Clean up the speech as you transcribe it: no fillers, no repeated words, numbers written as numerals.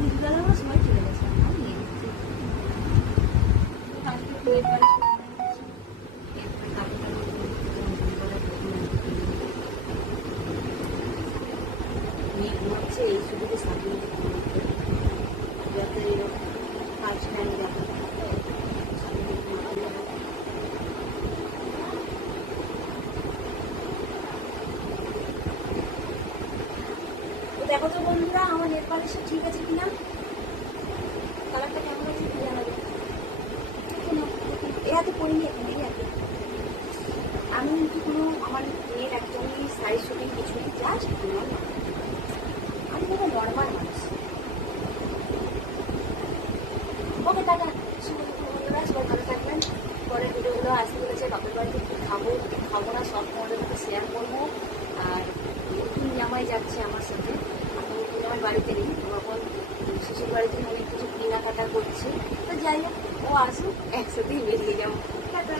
দিদিদারা সবাই চলে গেছে, আমার নিয়ে নিচ্ছি। কালকে একটু নেট পালিশ করে নিচ্ছি। এরপরে কাপড়টা নিয়ে ঘুমাচ্ছে, এই সুযোগে সাজিয়ে যাতে কাজ টাইম যাবে। দেখো তো বন্ধুরা আমার নেট পালিশটা ঠিক আছে কিনা, কালারটা কেমন আছে কি জানাবে। এ হাতে পড়িনি এখন, এই হাতে আমি কিন্তু কোনো আমার মেয়ের একদমই সাইজ শুটিং কিছুই জাস্ট আমি কোনো নর্মাল মানুষ। ওকে টাটা, বন্ধুরা সবাই ভালো থাকবেন। পরের ভিডিওগুলো আসতে বলেছে বাপের বাড়িতে কী খাবো কী খাবো না সব তোমাদের সাথে শেয়ার করবো। আর নতুন জামাই যাচ্ছে আমার সাথে, আমি নতুন জামাই বাড়িতে নেই, তখন শ্বশুর বাড়িতে অনেক কিছু কেনাকাটা করছে। তো যাই হোক, ও আসুক একসাথেই বেরিয়ে যাবো। টাটা।